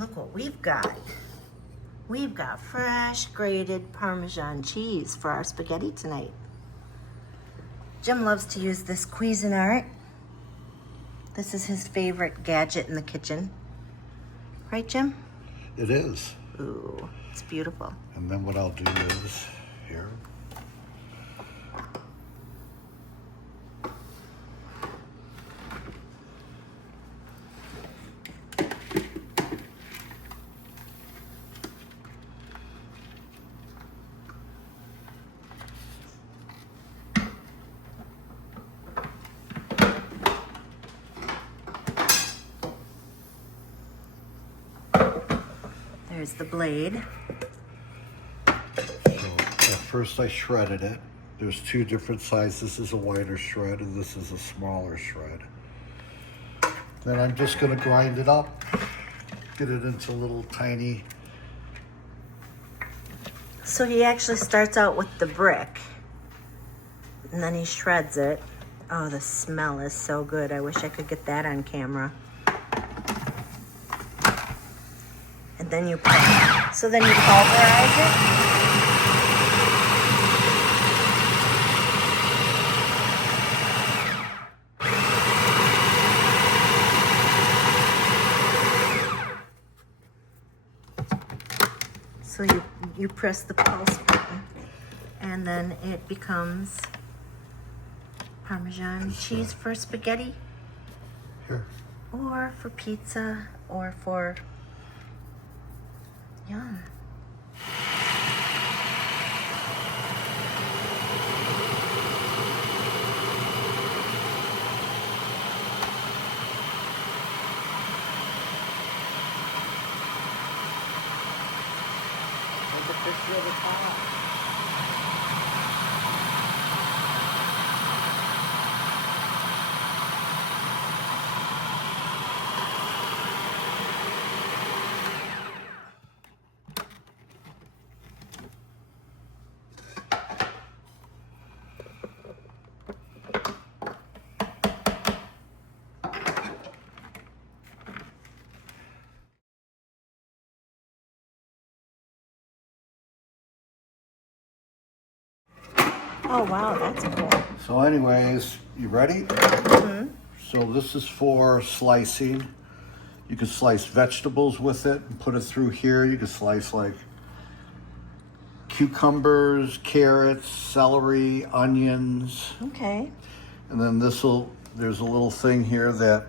Look what we've got. We've got fresh grated Parmesan cheese for our spaghetti tonight. Jim loves to use this Cuisinart. This is his favorite gadget in the kitchen. Right, Jim? It is. Ooh, it's beautiful. And then what I'll do is, here. There's the blade. So at first I shredded it. There's two different sizes. This is a wider shred and this is a smaller shred. Then I'm just going to grind it up, get it into little tiny. So he actually starts out with the brick and then he shreds it. Oh, the smell is so good. I wish I could get that on camera. And then you pulverize it. So you press the pulse button and then it becomes Parmesan cheese for spaghetti. Here. Or for pizza or for yum. There's a picture of the top. Oh wow, that's cool. So anyways, you ready? Mm-hmm. So this is for slicing. You can slice vegetables with it and put it through here. You can slice like cucumbers, carrots, celery, onions. Okay. And then there's a little thing here that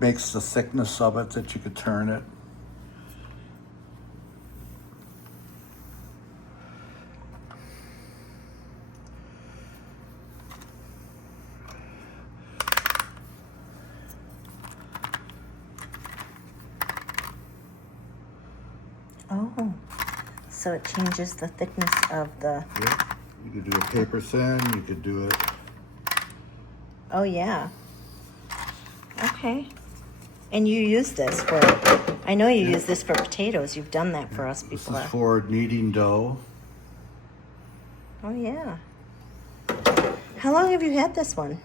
makes the thickness of it that you could turn it. Oh, so it changes the thickness of the... Yeah. You could do a paper thin, you could do it. Oh yeah. Okay. And you use this for, I know you use this for potatoes. You've done that for us before. This is for kneading dough. Oh yeah. How long have you had this one?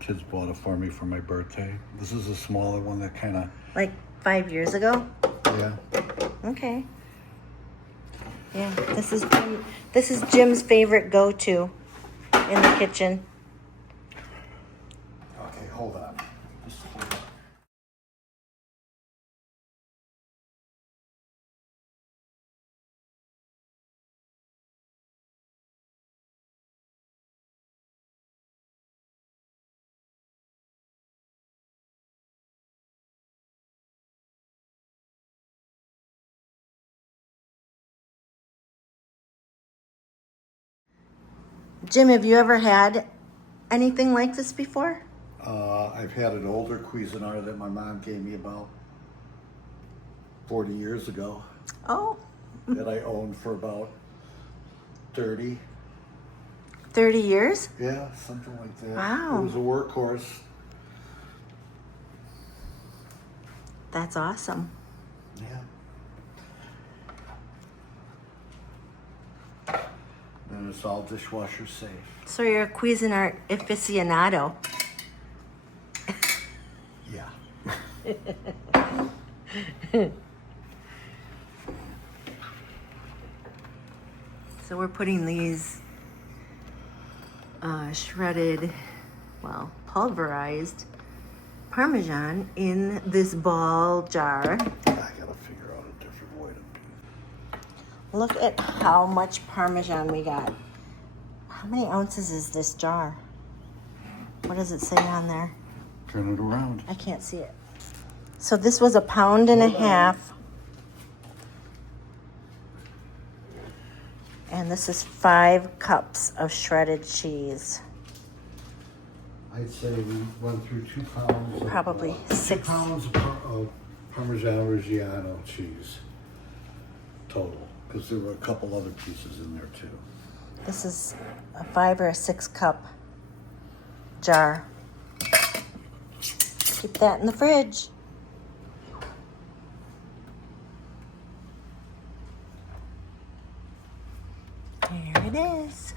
Kids bought it for me for my birthday. This is a smaller one that kind of... Like 5 years ago? Yeah. Okay. Yeah, this is Jim's favorite go-to in the kitchen. Okay, hold on. Just hold on. Jim, have you ever had anything like this before? I've had an older Cuisinart that my mom gave me about 40 years ago Oh, that I owned for about 30. 30 years? Yeah, something like that. Wow. It was a workhorse. That's awesome. Yeah. And it's all dishwasher safe. So you're a Cuisinart aficionado. Yeah. So we're putting these shredded, well, pulverized Parmesan in this ball jar. I gotta figure out a different way to do it. Look at how much Parmesan we got. How many ounces is this jar? What does it say on there? Turn it around. I can't see it. So this was 1.5 pounds. And this is 5 cups of shredded cheese. I'd say we went through 2 pounds. Probably 6. 2 pounds of Parmesan Reggiano cheese total, because there were a couple other pieces in there too. This is a 5 or a 6 cup jar. Keep that in the fridge. There it is.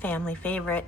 Family favorite.